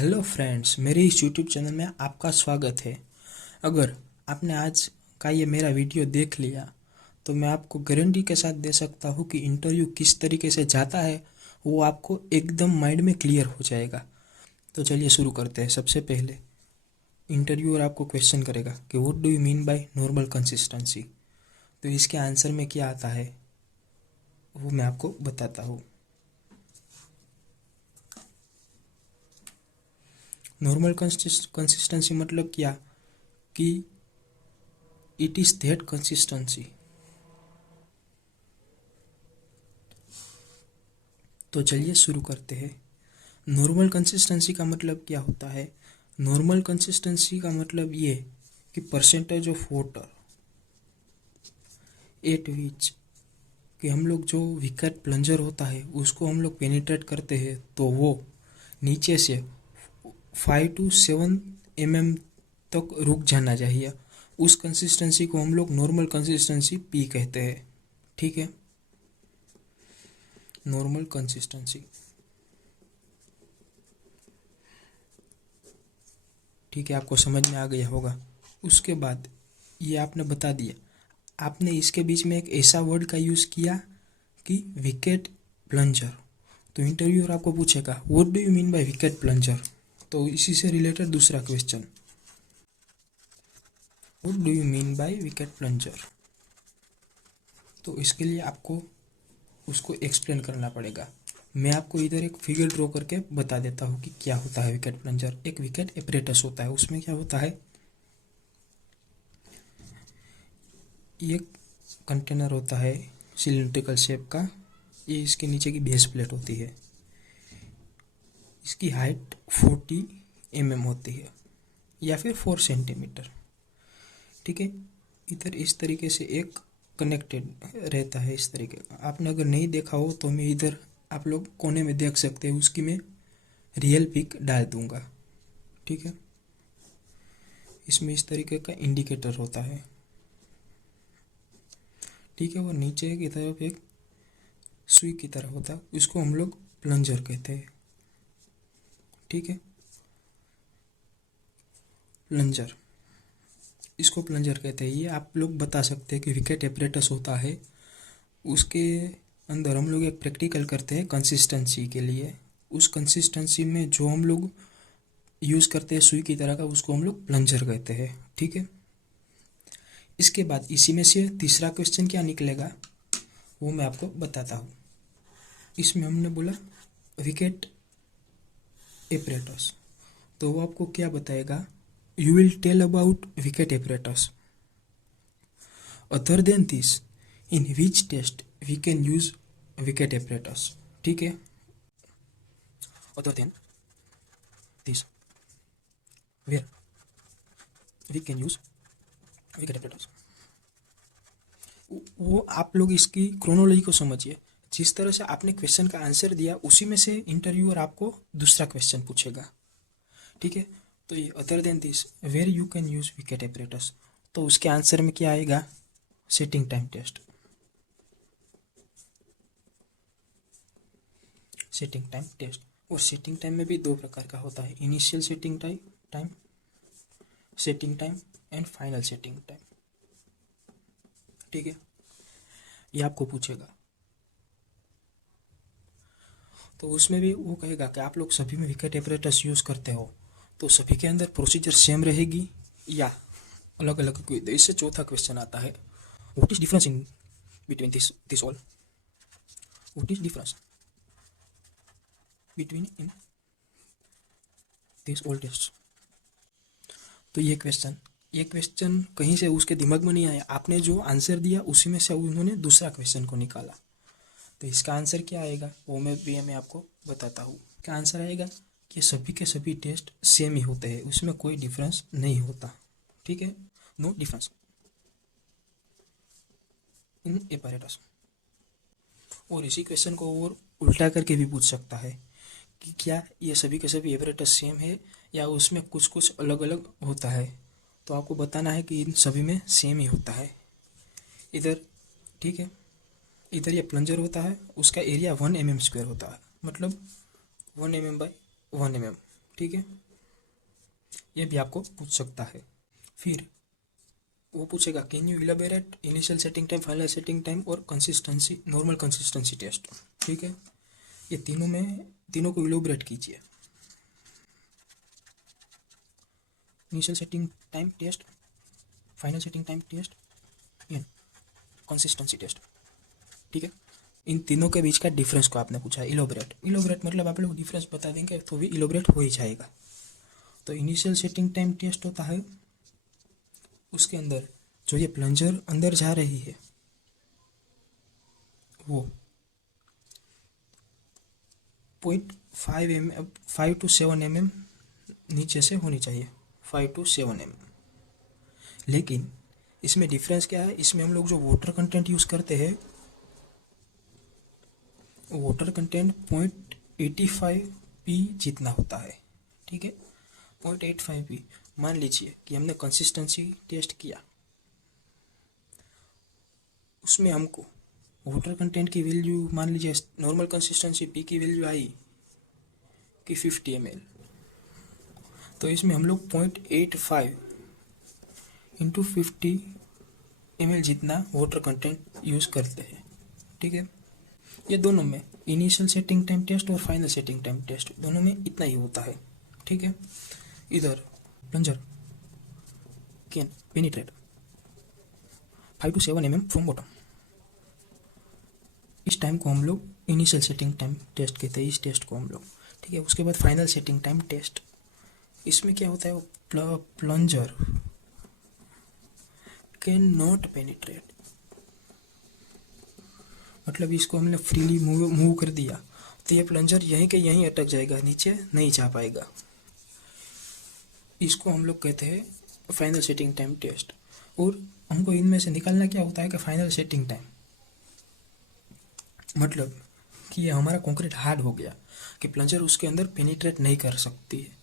Hello friends, मेरे इस YouTube channel में आपका स्वागत है। अगर आपने आज का ये मेरा वीडियो देख लिया तो मैं आपको गारंटी के साथ दे सकता हूँ कि इंटरव्यू किस तरीके से जाता है वो आपको एकदम माइंड में क्लियर हो जाएगा। तो चलिए शुरू करते हैं। सबसे पहले इंटरव्यूअर आपको क्वेश्चन करेगा कि what do you mean by normal consistency. तो इसके आंसर में क्या आता है वो मैं आपको बताता हूँ। नॉर्मल कंसिस्टेंसी मतलब क्या कि इट इज दैट कंसिस्टेंसी। तो चलिए शुरू करते हैं। नॉर्मल कंसिस्टेंसी का मतलब क्या होता है? नॉर्मल कंसिस्टेंसी का मतलब ये कि परसेंटेज ऑफ वाटर एट विच कि हम लोग जो विकेट प्लंजर होता है उसको हम लोग पेनिट्रेट करते हैं तो वो नीचे से 5 to 7 mm तक रुक जाना चाहिए। उस कंसिस्टेंसी को हम लोग नॉर्मल कंसिस्टेंसी पी कहते हैं। ठीक है, नॉर्मल कंसिस्टेंसी। ठीक है, आपको समझ में आ गया होगा। उसके बाद ये आपने बता दिया, आपने इसके बीच में एक ऐसा वर्ड का यूज़ किया कि विकेट प्लंजर। तो इंटरव्यूअर आपको पूछेगा what do you mean by wicket plunger. तो इसी से रिलेटेड दूसरा question, what do you mean by wicket plunger. तो इसके लिए आपको उसको एक्सप्लेन करना पड़ेगा। मैं आपको इधर एक फिगर ड्रॉ करके बता देता हूँ कि क्या होता है विकेट प्लंजर। एक विकेट एपरेटस होता है, उसमें क्या होता है, ये कंटेनर होता है सिलिंड्रिकल शेप का। ये इसके नीचे की बेस प्लेट होती है, इसकी हाइट 40 mm होती है या फिर 4 सेंटीमीटर। ठीक है, इधर इस तरीके से एक कनेक्टेड रहता है इस तरीके का। आपने अगर नहीं देखा हो तो मैं इधर आप लोग कोने में देख सकते हैं, उसकी मैं रियल पिक डाल दूंगा। ठीक है, इसमें इस तरीके का इंडिकेटर होता है। ठीक है, वो नीचे की तरफ एक सुई की तरह होता है, इसको हम लोग प्लंजर कहते हैं। ठीक है, प्लंजर, इसको प्लंजर कहते हैं। ये आप लोग बता सकते हैं कि विकेट एपरेटस होता है, उसके अंदर हम लोग एक प्रैक्टिकल करते हैं कंसिस्टेंसी के लिए। उस कंसिस्टेंसी में जो हम लोग यूज़ करते हैं सुई की तरह का, उसको हम लोग प्लंजर कहते हैं। ठीक है, इसके बाद इसी में से तीसरा क्वेश्चन क्या निकलेगा वो मैं आपको बताता हूँ। इसमें हमने बोला विकेट एपरेटस, तो वो आपको क्या बताएगा, you will tell about Vicat apparatus. Other than this, in which test we can use Vicat apparatus. ठीक है, other than this where we can use Vicat apparatus. वो आप लोग इसकी क्रोनोलॉजी को समझिए। जिस तरह से आपने क्वेश्चन का आंसर दिया उसी में से इंटरव्यूअर आपको दूसरा क्वेश्चन पूछेगा। ठीक है, तो ये other than this where you can use Vicat apparatus, तो उसके आंसर में क्या आएगा, setting time test. Setting time test, और सेटिंग टाइम में भी दो प्रकार का होता है, initial setting time setting time and final setting time. ठीक है, ये आपको पूछेगा। तो उसमें भी वो कहेगा कि आप लोग सभी में विकेट एपरेटस यूज़ करते हो, तो सभी के अंदर प्रोसीजर सेम रहेगी या अलग अलग कोई। तो इससे चौथा क्वेश्चन आता है, what is difference in between this all, what is difference between in this all test. तो ये क्वेश्चन कहीं से उसके दिमाग में नहीं आया, आपने जो आंसर दिया उसी में से उन्होंने दूसरा क्वेश्चन को निकाला। तो इसका आंसर क्या आएगा वो मैं आपको बताता हूँ। क्या आंसर आएगा कि सभी के सभी टेस्ट सेम ही होते हैं, उसमें कोई डिफरेंस नहीं होता। ठीक है, नो डिफरेंस इन एपरेटस। और इसी क्वेश्चन को और उल्टा करके भी पूछ सकता है कि क्या ये सभी के सभी एपरेटस सेम है या उसमें कुछ कुछ अलग अलग होता है। तो आपको बताना है कि इन सभी में सेम ही होता है इधर। ठीक है, इधर ये प्लंजर होता है, उसका एरिया 1 mm² होता है, मतलब 1 mm बाय 1 mm। ठीक है, ये भी आपको पूछ सकता है। फिर वो पूछेगा can you elaborate initial setting time, final setting time और कंसिस्टेंसी, नॉर्मल कंसिस्टेंसी टेस्ट। ठीक है, ये तीनों को इलेबोरेट कीजिए। Initial setting time test, final setting time test and consistency test. ठीक है, इन तीनों के बीच का डिफरेंस को आपने पूछा है। इलोबरेट मतलब आप लोग डिफरेंस बता देंगे तो भी इलोबरेट हो ही जाएगा। तो इनिशियल सेटिंग टाइम टेस्ट होता है, उसके अंदर जो ये प्लंजर अंदर जा रही है वो 5 to 7 mm नीचे से होनी चाहिए, 5 to 7 mm। लेकिन इसमें डिफरेंस क्या है, इसमें हम लोग जो वाटर कंटेंट यूज़ करते हैं, वाटर कंटेंट 0.85p जितना होता है। ठीक है, 0.85p। मान लीजिए कि हमने कंसिस्टेंसी टेस्ट किया, उसमें हमको वाटर कंटेंट की वैल्यू, मान लीजिए नॉर्मल कंसिस्टेंसी पी की वैल्यू आई कि 50 ml, तो इसमें हम लोग 0.85 इंटू 50 ml जितना वाटर कंटेंट यूज़ करते हैं। ठीक है, ये दोनों में इनिशियल सेटिंग टाइम टेस्ट और फाइनल सेटिंग टाइम टेस्ट दोनों में इतना ही होता है। ठीक है, इधर plunger can penetrate 5 to 7 mm from bottom. इस टाइम को हम लोग इनिशियल सेटिंग टाइम टेस्ट कहते हैं, इस टेस्ट को हम लोग। ठीक है, उसके बाद फाइनल सेटिंग टाइम टेस्ट, इसमें क्या होता है, वो प्लंजर कैन नॉट पेनिट्रेट, मतलब इसको हमने फ्रीली मूव कर दिया तो ये प्लंजर यहीं के यहीं अटक जाएगा, नीचे नहीं जा पाएगा। इसको हम लोग कहते हैं फाइनल सेटिंग टाइम टेस्ट। और हमको इनमें से निकालना क्या होता है कि फाइनल सेटिंग टाइम मतलब कि ये हमारा कंक्रीट हार्ड हो गया कि प्लंजर उसके अंदर पेनिट्रेट नहीं कर सकती है,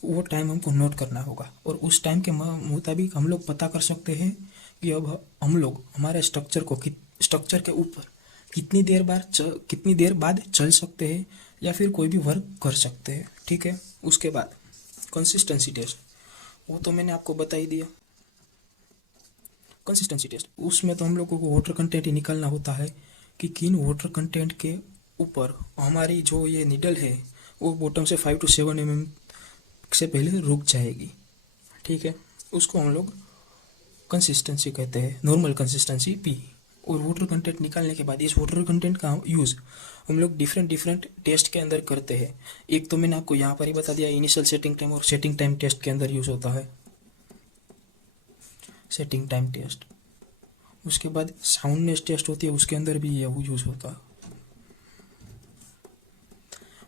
वो टाइम हमको नोट करना होगा। और उस टाइम के मुताबिक हम लोग पता कर सकते हैं कि अब हम लोग हमारे स्ट्रक्चर के ऊपर कितनी देर बाद चल सकते हैं या फिर कोई भी वर्क कर सकते हैं। ठीक है, उसके बाद कंसिस्टेंसी टेस्ट, वो तो मैंने आपको बता ही दिया। कंसिस्टेंसी टेस्ट, उसमें तो हम लोगों को वाटर कंटेंट ही निकालना होता है कि किन वाटर कंटेंट के ऊपर हमारी जो ये नीडल है वो बॉटम से 5 to 7 mm से पहले रुक जाएगी। ठीक है, उसको हम लोग कंसिस्टेंसी कहते हैं, नॉर्मल कंसिस्टेंसी पी। और वाटर कंटेंट निकालने के बाद इस वाटर कंटेंट का यूज़ हम लोग डिफरेंट टेस्ट के अंदर करते हैं। एक तो मैंने आपको यहाँ पर ही बता दिया, इनिशियल सेटिंग टाइम और सेटिंग टाइम टेस्ट के अंदर यूज़ होता है सेटिंग टाइम टेस्ट। उसके बाद साउंडनेस टेस्ट होती है, उसके अंदर भी ये यूज़ होता है।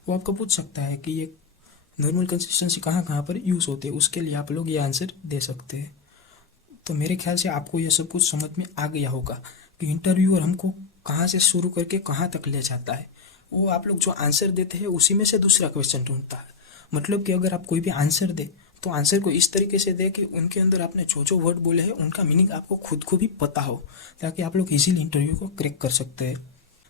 वो आपको पूछ सकता है कि ये नॉर्मल कंसिस्टेंसी कहाँ पर यूज़ होती है, उसके लिए आप लोग ये आंसर दे सकते हैं। तो मेरे ख्याल से आपको ये सब कुछ समझ में आ गया होगा कि इंटरव्यूअर हमको कहाँ से शुरू करके कहाँ तक ले जाता है। वो आप लोग जो आंसर देते हैं उसी में से दूसरा क्वेश्चन ढूंढता है। मतलब कि अगर आप कोई भी आंसर दे तो आंसर को इस तरीके से दे कि उनके अंदर आपने जो वर्ड बोले हैं उनका मीनिंग आपको खुद को भी पता हो, ताकि आप लोग इजीली इंटरव्यू को क्रैक कर सकते हैं।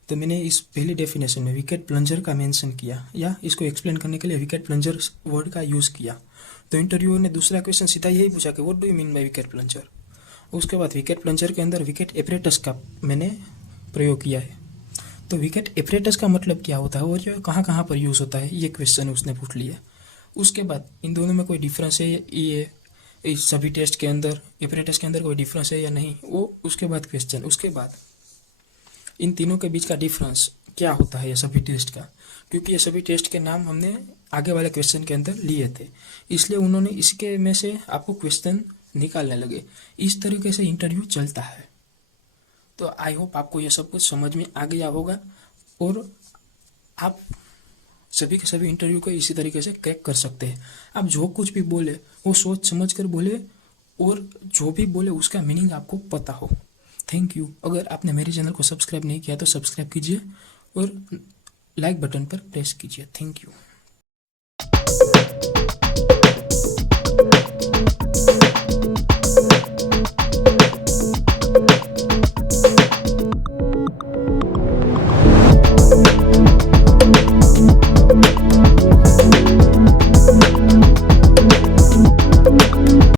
तो मैंने इस पहली डेफिनेशन में विकेट प्लंजर का मेंशन किया, या इसको एक्सप्लेन करने के लिए विकेट प्लंजर वर्ड का यूज़ किया। तो इंटरव्यूअर ने दूसरा क्वेश्चन सीधा यही पूछा कि what do you mean by wicket plunger. उसके बाद विकेट प्लंजर के अंदर विकेट एपरेटस का मैंने प्रयोग किया है। तो विकेट एपरेटस का मतलब क्या होता है और जो कहाँ पर यूज़ होता है, ये क्वेश्चन उसने पूछ लिया। उसके बाद इन दोनों में कोई डिफरेंस है, ये इस सभी टेस्ट के अंदर एपरेटस के अंदर कोई डिफरेंस है या नहीं, वो उसके बाद क्वेश्चन। उसके बाद इन तीनों के बीच का डिफरेंस क्या होता है ये सभी टेस्ट का, क्योंकि ये सभी टेस्ट के नाम हमने आगे वाले क्वेश्चन के अंदर लिए थे, इसलिए उन्होंने इसके में से आपको क्वेश्चन निकालने लगे। इस तरीके से इंटरव्यू चलता है। तो आई होप आपको ये सब कुछ समझ में आ गया होगा और आप सभी के सभी इंटरव्यू को इसी तरीके से क्रैक कर सकते हैं। आप जो कुछ भी बोले वो सोच समझ कर बोले और जो भी बोले उसका मीनिंग आपको पता हो। Thank you. अगर आपने मेरे चैनल को सब्सक्राइब नहीं किया तो सब्सक्राइब कीजिए और लाइक बटन पर प्रेस कीजिए। Thank you.